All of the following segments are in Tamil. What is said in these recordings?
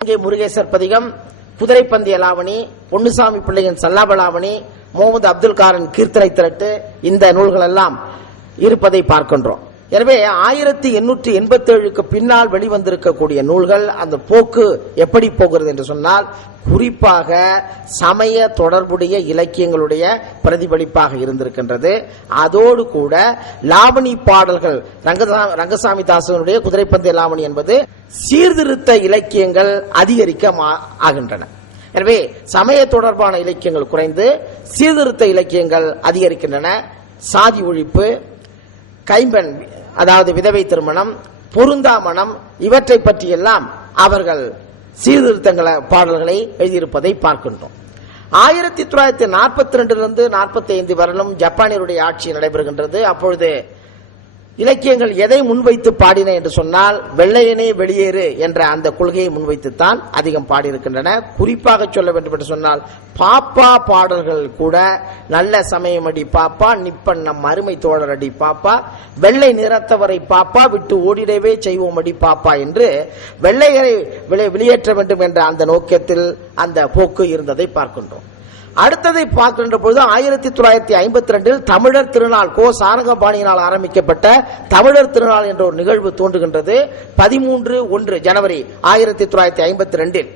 இங்கே முருகேசர் பதிகம் குதிரைப்பந்திய லாவணி பொன்னுசாமி பிள்ளையின் சல்லாபலாவணி முகமது அப்துல் காரன் கீர்த்தனை திரட்டு இந்த நூல்கள் எல்லாம் இருப்பதை பார்க்கின்றோம். எனவே ஆயிரத்தி எண்ணூற்றி எண்பத்தி ஏழுக்கு பின்னால் வெளிவந்திருக்கக்கூடிய நூல்கள் அந்த போக்கு எப்படி போகிறது என்று சொன்னால் குறிப்பாக சமய தொடர்புடைய இலக்கியங்களுடைய பிரதிபலிப்பாக இருந்திருக்கின்றது. அதோடு கூட லாவணி பாடல்கள் ரங்கசா- ரங்கசாமி தாசனுடைய குதிரைப்பந்தய லாவணி என்பது சீர்திருத்த இலக்கியங்கள் அதிகரிக்க மா- ஆகின்றன. எனவே சமய தொடர்பான இலக்கியங்கள் குறைந்து சீர்திருத்த இலக்கியங்கள் அதிகரிக்கின்றன. சாதி ஒழிப்பு கைம்பெண் அதாவது விதவை திருமணம் பொருந்தா மனம் இவற்றை பற்றியெல்லாம் அவர்கள் சீர்திருத்தங்கள பாடல்களை எழுதியிருப்பதை பார்க்கின்றோம். ஆயிரத்தி தொள்ளாயிரத்தி நாற்பத்தி ரெண்டிலிருந்து நாற்பத்தி ஐந்து வரலும் ஜப்பானியருடைய ஆட்சி நடைபெறுகின்றது. அப்பொழுது இலக்கியங்கள் எதை முன்வைத்து பாடின என்று சொன்னால் வெள்ளையனே வெளியேறு என்ற அந்த கொள்கையை முன்வைத்துத்தான் அதிகம் பாடியிருக்கின்றன. குறிப்பாக சொல்ல வேண்டும் என்று சொன்னால் பாப்பா பாடல்கள் கூட நல்ல சமயம் அடி பாப்பா நிப்பன் நம் அருமை தோழர் அடி பாப்பா வெள்ளை நிறத்தவரை பாப்பா விட்டு ஓடிடவே செய்வோம் அடி பாப்பா என்று வெள்ளையரை வெளியேற்ற வேண்டும் என்ற அந்த நோக்கத்தில் அந்த போக்கு இருந்ததை பார்க்கின்றோம். அடுத்ததை பார்க்கின்ற பொழுது ஆயிரத்தி தொள்ளாயிரத்தி ஐம்பத்தி ரெண்டில் தமிழர் திருநாள் கோ சாரங்கபாணியினால் ஆரம்பிக்கப்பட்ட தமிழர் திருநாள் என்ற ஒரு நிகழ்வு தோன்றுகின்றது. பதிமூன்று ஒன்று ஜனவரி ஆயிரத்தி தொள்ளாயிரத்தி ஐம்பத்தி ரெண்டில்.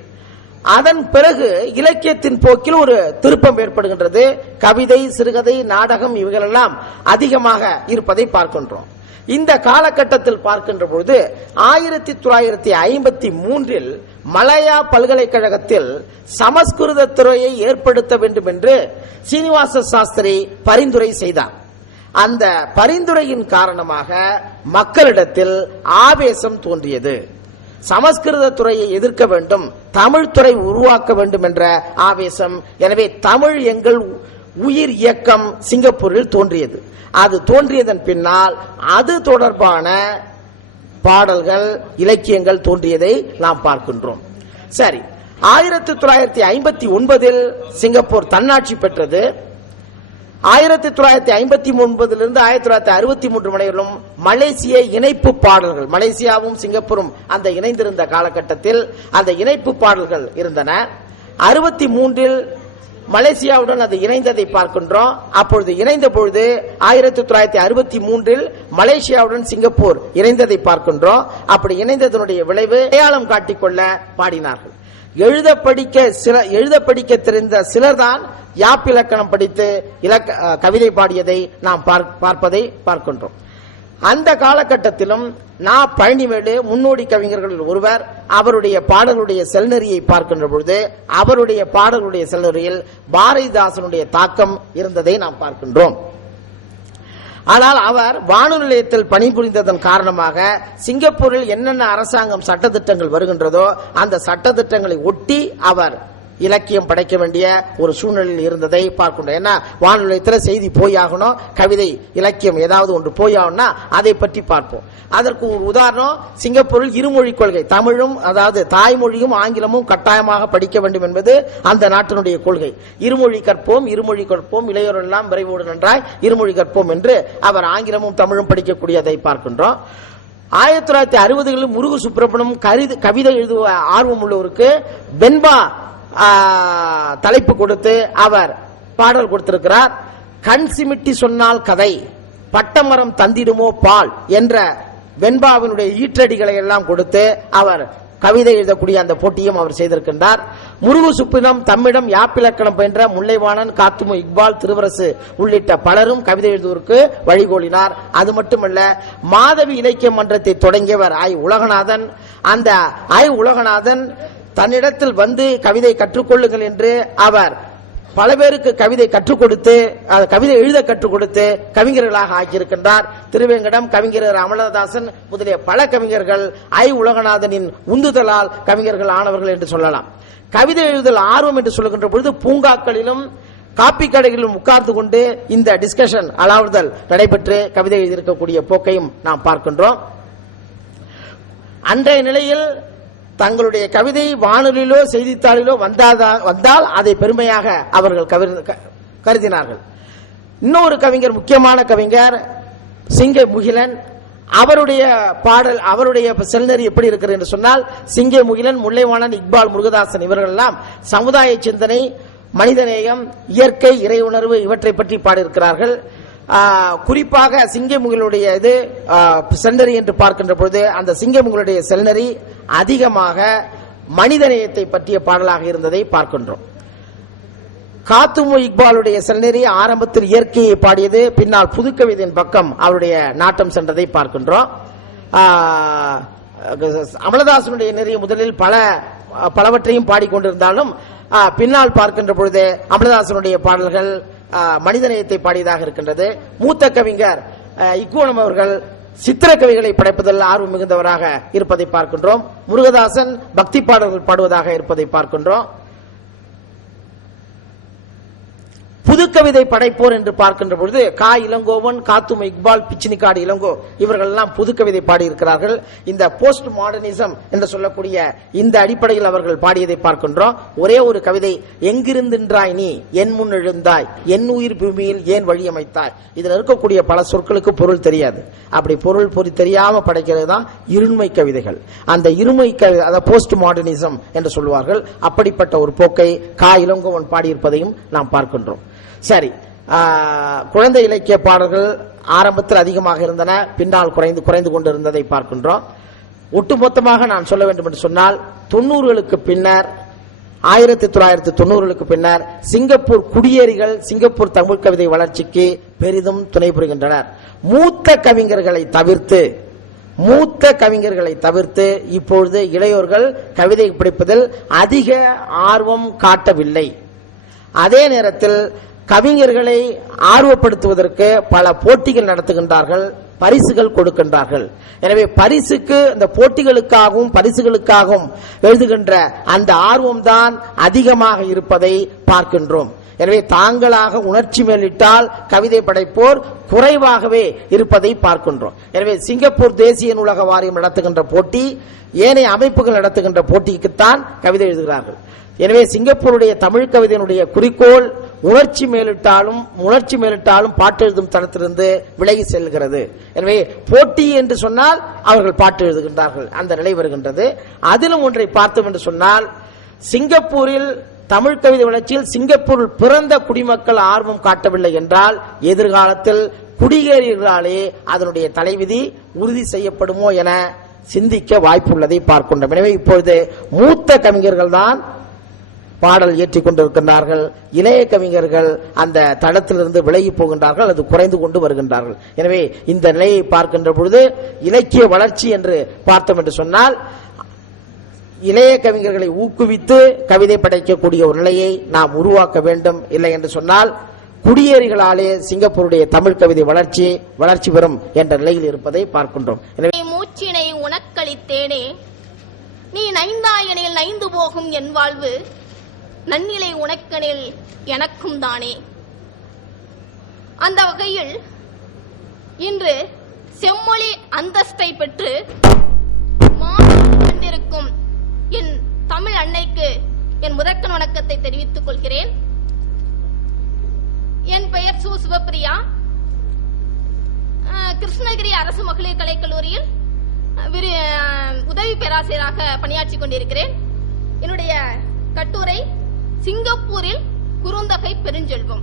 அதன் பிறகு இலக்கியத்தின் போக்கில் ஒரு திருப்பம் ஏற்படுகின்றது. கவிதை சிறுகதை நாடகம் இவைகளெல்லாம் அதிகமாக இருப்பதை பார்க்கின்றோம். இந்த காலகட்டத்தில் பார்க்கின்ற பொழுது ஆயிரத்தி தொள்ளாயிரத்தி ஐம்பத்தி மூன்றில் மலையா பல்கலைக்கழகத்தில் சமஸ்கிருத துறையை ஏற்படுத்த வேண்டும் என்று சீனிவாச சாஸ்திரி பரிந்துரை செய்தார். அந்த பரிந்துரையின் காரணமாக மக்களிடத்தில் ஆவேசம் தோன்றியது. சமஸ்கிருத துறையை எதிர்க்க வேண்டும் தமிழ் துறை உருவாக்க வேண்டும் என்ற ஆவேசம். எனவே தமிழ் எங்கள் உயிர் இயக்கம் சிங்கப்பூரில் தோன்றியது. அது தோன்றியதன் பின்னால் அது தொடர்பான பாடல்கள் இலக்கியங்கள் தோன்றியதை நாம் பார்க்கின்றோம். சரி ஆயிரத்தி தொள்ளாயிரத்தி ஐம்பத்தி ஒன்பதில் சிங்கப்பூர் தன்னாட்சி பெற்றது. ஆயிரத்தி தொள்ளாயிரத்தி ஐம்பத்தி ஒன்பதிலிருந்து ஆயிரத்தி தொள்ளாயிரத்தி அறுபத்தி மூன்று வரையிலும் மலேசிய இணைப்பு பாடல்கள் மலேசியாவும் சிங்கப்பூரும் அந்த இணைந்திருந்த காலகட்டத்தில் அந்த இணைப்பு பாடல்கள் இருந்தன. அறுபத்தி மூன்றில் மலேசியாவுடன் அது இணைந்ததை பார்க்கின்றோம். அப்பொழுது இணைந்த பொழுது ஆயிரத்தி தொள்ளாயிரத்தி அறுபத்தி மூன்றில் மலேசியாவுடன் சிங்கப்பூர் இணைந்ததை பார்க்கின்றோம். அப்படி இணைந்ததனுடைய விளைவு அடையாளம் காட்டிக்கொள்ள பாடினார்கள். எழுத படிக்க சில எழுத படிக்க தெரிந்த சிலர்தான் யாப்பிலக்கணம் படித்து இலக்க அஹ், கவிதை பாடியதை நாம் பார்ப்பதை பார்க்கின்றோம். அந்த காலகட்டத்திலும் நான் பழனிவேடு முன்னோடி கவிஞர்களில் ஒருவர் அவருடைய பாடல்களுடைய செல்நெறியை பார்க்கின்ற பொழுது அவருடைய பாடல்களுடைய செல்நெறியில் பாரதிதாசனுடைய தாக்கம் இருந்ததை நாம் பார்க்கின்றோம். ஆனால் அவர் வானொலி நிலையத்தில் பணிபுரிந்ததன் காரணமாக சிங்கப்பூரில் என்னென்ன அரசாங்கம் சட்டத்திட்டங்கள் வருகின்றதோ அந்த சட்டத்திட்டங்களை ஒட்டி அவர் இலக்கியம் படைக்க வேண்டிய ஒரு சூழ்நிலையில் இருந்ததை பார்க்கின்றோம். ஏன்னா வானொலியத்தில் செய்தி போயாகணும் கவிதை இலக்கியம் ஏதாவது ஒன்று போயாகணும்னா அதை பற்றி பார்ப்போம். அதற்கு ஒரு உதாரணம் சிங்கப்பூரில் இருமொழி கொள்கை தமிழும் அதாவது தாய்மொழியும் ஆங்கிலமும் கட்டாயமாக படிக்க வேண்டும் என்பது அந்த நாட்டினுடைய கொள்கை. இருமொழி கற்போம் இருமொழி கற்போம் இளையோர் எல்லாம் விரைவோடு நன்றாய் இருமொழி கற்போம் என்று அவர் ஆங்கிலமும் தமிழும் படிக்கக்கூடியதை பார்க்கின்றோம். ஆயிரத்தி தொள்ளாயிரத்தி அறுபதுகளில் முருகு சுப்பிரமணியம் கவிதை எழுதுவ ஆர்வம் உள்ளவருக்கு வெண்பா தலைப்பு கொடுத்து அவர் பாடல் கொடுத்திருக்கிறார். கண் சிமிட்டி சொன்னால் கதை பட்டமரம் தந்திடுமோ பால் என்ற வெண்பாவினுடைய ஈற்றடிகளை எல்லாம் கொடுத்து அவர் கவிதை எழுதக்கூடிய அந்த போட்டியும் அவர் செய்திருக்கின்றார். முருகு சுப்பினம் தம்மிடம் யாப்பிலக்கணம் பயின்ற முல்லைவாணன் காத்துமு இக்பால் திருவரசு உள்ளிட்ட பலரும் கவிதை எழுதுவதற்கு வழிகோலினார். அது மட்டுமல்ல மாதவி இலக்கிய மன்றத்தை தொடங்கியவர் ஐ உலகநாதன். அந்த ஐ உலகநாதன் தன்னிடத்தில் வந்து கவிதை கற்றுக்கொள்ளுங்கள் என்று அவர் பல பேருக்கு கவிதை கற்றுக் கொடுத்து கவிதை எழுத கற்றுக் கொடுத்து கவிஞர்களாக ஆக்கியிருக்கின்றார். திருவேங்கடம் கவிஞர் அமலதாசன் முதலிய பல கவிஞர்கள் ஐ உலகநாதனின் உந்துதலால் கவிஞர்கள் ஆனவர்கள் என்று சொல்லலாம். கவிதை எழுதல் ஆர்வம் என்று சொல்லுகின்ற பொழுது பூங்காக்களிலும் காப்பி கடைகளிலும் உட்கார்ந்து கொண்டு இந்த டிஸ்கஷன் அலாவுதல் நடைபெற்று கவிதை எழுதியிருக்கக்கூடிய போக்கையும் நாம் பார்க்கின்றோம். அன்றைய நிலையில் தங்களுடைய கவிதை வானொலியிலோ செய்தித்தாளிலோ வந்தாதா வந்தால் அதை பெருமையாக அவர்கள் கவிர்- க- கருதினார்கள். இன்னொரு கவிஞர் முக்கியமான கவிஞர் சிங்க முகிலன் அவருடைய பாடல் அவருடைய செல்நெறி எப்படி இருக்கிறது என்று சொன்னால் சிங்க முகிலன் முல்லைவாணன் இக்பால் முருகதாசன் இவர்கள் எல்லாம் சமுதாய சிந்தனை மனிதநேயம் இயற்கை இறை உணர்வு இவற்றை பற்றி பாடியிருக்கிறார்கள். குறிப்பாக சிங்கமுகளுடைய இது ஆ, செல்நெறி என்று பார்க்கின்ற பொழுது அந்த சிங்கமுகளுடைய செல்நெறி அதிகமாக மனிதநேயத்தை பற்றிய பாடலாக இருந்ததை பார்க்கின்றோம். காத்துமு இக்பாலுடைய சிலநெறி ஆரம்பத்தில் இயற்கையை பாடியது பின்னால் புதுக்கவிதையின் பக்கம் அவருடைய நாட்டம் சென்றதை பார்க்கின்றோம். அமலதாசனுடைய நெறி முதலில் பல பலவற்றையும் பாடிக்கொண்டிருந்தாலும் பின்னால் பார்க்கின்ற பொழுது அமலதாசனுடைய பாடல்கள் மனிதநேயத்தை பாடியதாக இருக்கின்றது. மூத்த கவிஞர் இக்கோணம் அவர்கள் சித்திர கவிகளை படைப்பதில் ஆர்வம் மிகுந்தவராக இருப்பதை பார்க்கின்றோம். முருகதாசன் பக்தி பாடல்கள் பாடுவதாக இருப்பதை பார்க்கின்றோம். புதுக்கவிதை படைப்போர் என்று பார்க்கின்ற பொழுது கா இளங்கோவன் காத்தும் இக்பால் பிச்சினிக்காடு இளங்கோ இவர்கள் எல்லாம் புதுக்கவிதை பாடியிருக்கிறார்கள். இந்த போஸ்ட் மாடர்னிசம் என்று சொல்லக்கூடிய இந்த அடிப்படையில் அவர்கள் பாடியதை பார்க்கின்றோம். ஒரே ஒரு கவிதை எங்கிருந்தின்றாய் நீ? என் முன் எழுந்தாய். என் உயிர் பூமியில் ஏன் வழியமைத்தாய் இதில் இருக்கக்கூடிய பல சொற்களுக்கு பொருள் தெரியாது. அப்படி பொருள் பொறி தெரியாம படைக்கிறது தான் இருண்மை கவிதைகள். அந்த இருமை கவிதை அதை போஸ்ட் மாடர்னிசம் என்று சொல்வார்கள். அப்படிப்பட்ட ஒரு போக்கை கா இளங்கோவன் பாடியிருப்பதையும் நாம் பார்க்கின்றோம். சரி. குழந்தை இலக்கிய பாடல்கள் ஆரம்பத்தில் அதிகமாக இருந்தன பின்னால் குறைந்து குறைந்து கொண்டு இருந்ததை பார்க்கின்றோம் ஒட்டுமொத்தமாக நான் சொல்ல வேண்டும் என்று சொன்னால் தொண்ணூறுகளுக்கு பின்னர் ஆயிரத்தி தொள்ளாயிரத்தி தொண்ணூறுகளுக்கு பின்னர் சிங்கப்பூர் குடியேறிகள் சிங்கப்பூர் தமிழ் கவிதை வளர்ச்சிக்கு பெரிதும் துணை புரிகின்றனர். மூத்த கவிஞர்களை தவிர்த்து மூத்த கவிஞர்களை தவிர்த்து இப்பொழுது இளையோர்கள் கவிதை படிப்பதில் அதிக ஆர்வம் காட்டவில்லை. அதே நேரத்தில் கவிஞர்களை ஆர்வப்படுத்துவதற்கு பல போட்டிகள் நடத்துகின்றார்கள் பரிசுகள் கொடுக்கின்றார்கள். எனவே பரிசுக்கு இந்த போட்டிகளுக்காகவும் பரிசுகளுக்காகவும் எழுதுகின்ற அந்த ஆர்வம்தான் அதிகமாக இருப்பதை பார்க்கின்றோம். எனவே தாங்களாக உணர்ச்சி மேலிட்டால் கவிதை படைப்போர் குறைவாகவே இருப்பதை பார்க்கின்றோம். எனவே சிங்கப்பூர் தேசிய நூலக வாரியம் நடத்துகின்ற போட்டி ஏனைய அமைப்புகள் நடத்துகின்ற போட்டிக்குத்தான் கவிதை எழுதுகிறார்கள். எனவே சிங்கப்பூருடைய தமிழ் கவிதையினுடைய குறிக்கோள் உணர்ச்சி மேலிட்டாலும் உணர்ச்சி மேலிட்டாலும் பாட்டு எழுதும் தளத்திலிருந்து விலகி செல்கிறது. எனவே போட்டி என்று சொன்னால் அவர்கள் பாட்டு எழுதுகின்றார்கள். அந்த நிலை வருகின்றது. அதிலும் ஒன்றை பார்த்தோம் என்று சொன்னால் சிங்கப்பூரில் தமிழ் கவிதை வளர்ச்சியில் சிங்கப்பூரில் பிறந்த குடிமக்கள் ஆர்வம் காட்டவில்லை என்றால் எதிர்காலத்தில் குடியேறியர்களாலே அதனுடைய தலைவிதி உறுதி செய்யப்படுமோ என சிந்திக்க வாய்ப்புள்ளதை பார்க்கின்றோம். எனவே இப்பொழுது மூத்த கவிஞர்கள் தான் பாடல் இயற்றிக் கொண்டிருக்கின்றார்கள். இளைய கவிஞர்கள் அந்த தளத்திலிருந்து விலகி போகின்றார்கள் அது குறைந்து கொண்டு வருகின்றார்கள். எனவே இந்த நிலையை பார்க்கின்ற பொழுது இலக்கிய வளர்ச்சி என்று பார்த்தோம் என்று சொன்னால் இளைய கவிஞர்களை ஊக்குவித்து கவிதை படைக்கக்கூடிய ஒரு நிலையை நாம் உருவாக்க வேண்டும் இல்லை என்று சொன்னால் குடியேறிகளாலே சிங்கப்பூருடைய தமிழ் கவிதை வளர்ச்சி வளர்ச்சி பெறும் என்ற நிலையில் இருப்பதை பார்க்கின்றோம். எனவே மூச்சினை உனக்களித்தேனே. நீ நைந்தாயனில் நைந்து போகும் என் வாழ்வு. நன்னிலை உனக்கனில் எனக்கும் தானே. அந்த வகையில் இன்று செம்மொழி அந்தஸ்தை பெற்று மாநிலம் கொண்டிருக்கும் என் தமிழ் அன்னைக்கு என் முதற்கண் வணக்கத்தை தெரிவித்துக் கொள்கிறேன். என் பெயர் சு. சிவப்பிரியா. கிருஷ்ணகிரி அரசு மகளிர் கலைக்கல்லூரியில் விரு- உதவி பேராசிரியராக பணியாற்றிக் கொண்டிருக்கிறேன். என்னுடைய கட்டுரை சிங்கப்பூரில் குறுந்தகை பெருஞ்செல்வம்.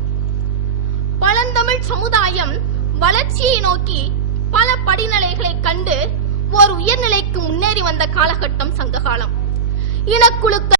பழந்தமிழ் சமுதாயம் வளர்ச்சியை நோக்கி பல படிநிலைகளை கண்டு ஓர் உயர்நிலைக்கு முன்னேறி வந்த காலகட்டம் சங்ககாலம். இனக்குழுக்கள்